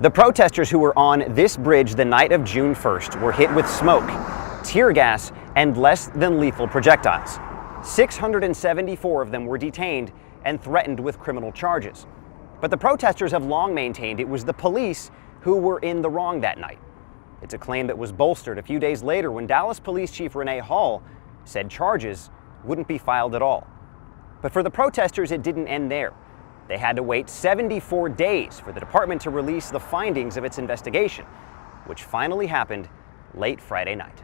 The protesters who were on this bridge the night of June 1st were hit with smoke, tear gas, and less than lethal projectiles. 674 of them were detained and threatened with criminal charges. But the protesters have long maintained it was the police who were in the wrong that night. It's a claim that was bolstered a few days later when Dallas Police Chief Renee Hall said charges wouldn't be filed at all. But for the protesters, it didn't end there. They had to wait 74 days for the department to release the findings of its investigation, which finally happened late Friday night.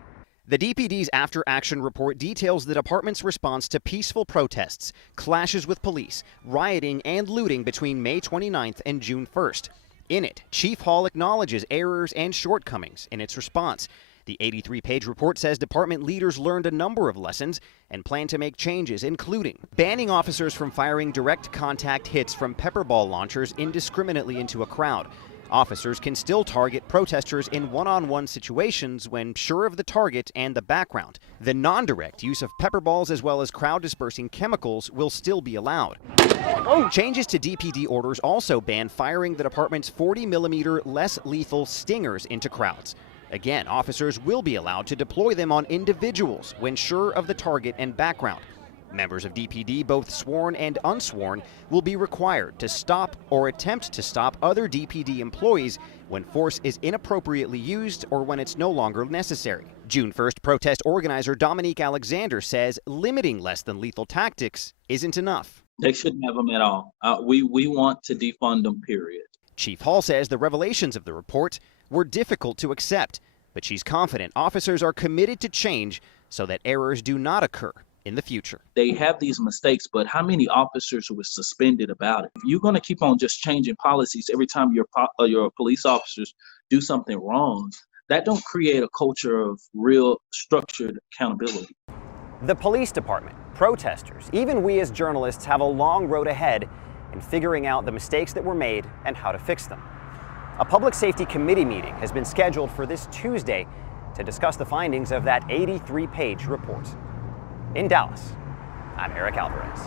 The DPD's after-action report details the department's response to peaceful protests, clashes with police, rioting, and looting between May 29th and June 1st. In it, Chief Hall acknowledges errors and shortcomings in its response. The 83-page report says department leaders learned a number of lessons and plan to make changes, including banning officers from firing direct contact hits from pepper ball launchers indiscriminately into a crowd. Officers can still target protesters in one-on-one situations when sure of the target and the background. The non-direct use of pepper balls as well as crowd-dispersing chemicals will still be allowed. Changes to DPD orders also ban firing the department's 40mm less lethal stingers into crowds. Again, officers will be allowed to deploy them on individuals when sure of the target and background. Members of DPD, both sworn and unsworn, will be required to stop or attempt to stop other DPD employees when force is inappropriately used or when it's no longer necessary. June 1st protest organizer Dominique Alexander says limiting less than lethal tactics isn't enough. They shouldn't have them at all. We want to defund them, period. Chief Hall says the revelations of the report were difficult to accept, but she's confident officers are committed to change so that errors do not occur in the future. They have these mistakes, but how many officers were suspended about it? If you're going to keep on just changing policies every time your police officers do something wrong, that don't create a culture of real structured accountability. The police department, protesters, even we as journalists have a long road ahead in figuring out the mistakes that were made and how to fix them. A public safety committee meeting has been scheduled for this Tuesday to discuss the findings of that 83-page report. In Dallas, I'm Eric Alvarez.